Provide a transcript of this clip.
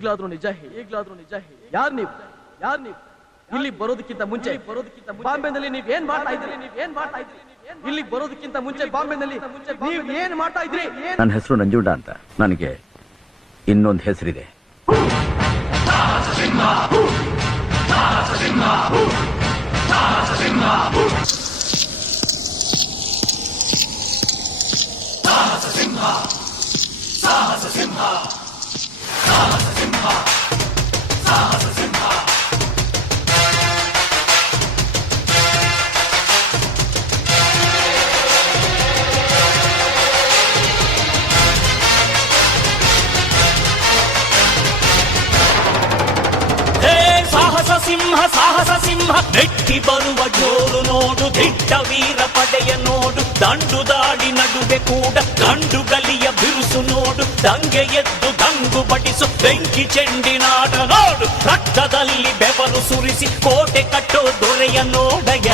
ಈಗಲಾದ್ರೂ ನಿಜ ಯಾರು ನೀವು ಇಲ್ಲಿ ಬರೋದಕ್ಕಿಂತ ಮುಂಚೆ ಬಾಂಬೆನಲ್ಲಿ ನೀವ್ ಏನ್ ಮಾಡ್ತಾ ಇದ್ರಿ ಇಲ್ಲಿ ಬರೋದಕ್ಕಿಂತ ಮುಂಚೆ ಬಾಂಬೆನಲ್ಲಿ ನೀವ್ ಏನ್ ಮಾಡ್ತಾ ಇದ್ರಿ? ನನ್ನ ಹೆಸರು ನಂಜುಂಡ ಅಂತ. ನನಗೆ ಇನ್ನೊಂದು ಹೆಸರಿದೆ. ಸಾಹಸ ಸಿಂಹ ನೆಟ್ಟಿ ಬರುವ ಜೋರು ನೋಡು, ದಿಟ್ಟ ವೀರ ಪಡೆಯ ನೋಡು, ದಂಡು ದಾಡಿ ನಡುವೆ ಕೂಡ ಗಂಡು ಗಲಿಯ ಬಿರುಸು ನೋಡು, ದಂಗೆ ಎದ್ದು ದಂಗು ಬಡಿಸು ಬೆಂಕಿ ಚೆಂಡಿನಾಟ ನೋಡು, ರಕ್ತದಲ್ಲಿ ಬೆವರು ಸುರಿಸಿ ಕೋಟೆ ಕಟ್ಟೋ ದೊರೆಯ ನೋಡಯ್ಯ.